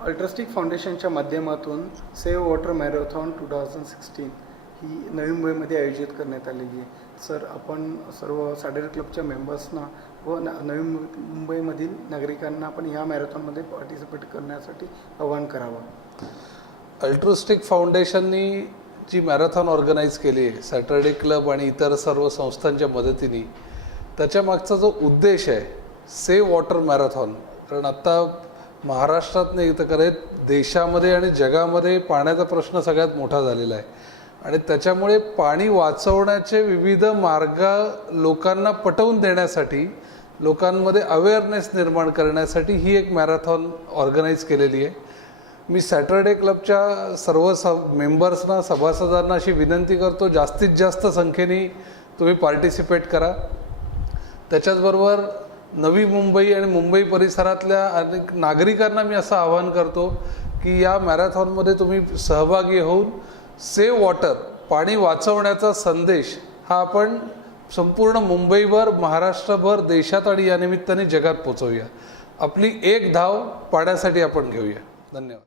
अल्ट्रास्टिक फाउंडेशनच्या माध्यमातून save water marathon 2016 ही नवी मुंबईमध्ये आयोजित करण्यात आलेली आहे. सर, आपण सर्व सॅटर्डे क्लबच्या मेंबर्सना व नवी मुंबईमधील नागरिकांना आपण या मॅरेथॉनमध्ये पार्टिसिपेट करण्यासाठी आवाहन करावं. अल्ट्रास्टिक फाउंडेशननी जी मॅरेथॉन ऑर्गनाईज केली आहे सॅटर्डे क्लब आणि इतर सर्व संस्थांच्या मदतीने, त्याच्या मागचा जो उद्देश आहे सेव्ह वॉटर मॅरेथॉन, कारण आत्ता महाराष्ट्रात नाही तर खरं देशामध्ये आणि जगामध्ये पाण्याचा प्रश्न सगळ्यात मोठा झालेला आहे आणि त्याच्यामुळे पाणी वाचवण्याचे विविध मार्ग लोकांना पटवून देण्यासाठी, लोकांमध्ये अवेअरनेस निर्माण करण्यासाठी ही एक मॅरेथॉन ऑर्गनाईज केलेली आहे. मी सॅटर्डे क्लबच्या सर्व मेंबर्सना, सभासदांना अशी विनंती करतो, जास्तीत जास्त संख्येने तुम्ही पार्टिसिपेट करा. त्याच्याचबरोबर नवी मुंबई आणि मुंबई परिसरातल्या अनेक नागरिकांना मी असं आवाहन करतो की या मॅरेथॉनमध्ये तुम्ही सहभागी होऊन सेव्ह वॉटर, पाणी वाचवण्याचा संदेश हा आपण संपूर्ण मुंबईभर, महाराष्ट्रभर, देशात आणि या निमित्ताने जगात पोचवूया. आपली एक धाव पाण्यासाठी आपण घेऊया. धन्यवाद.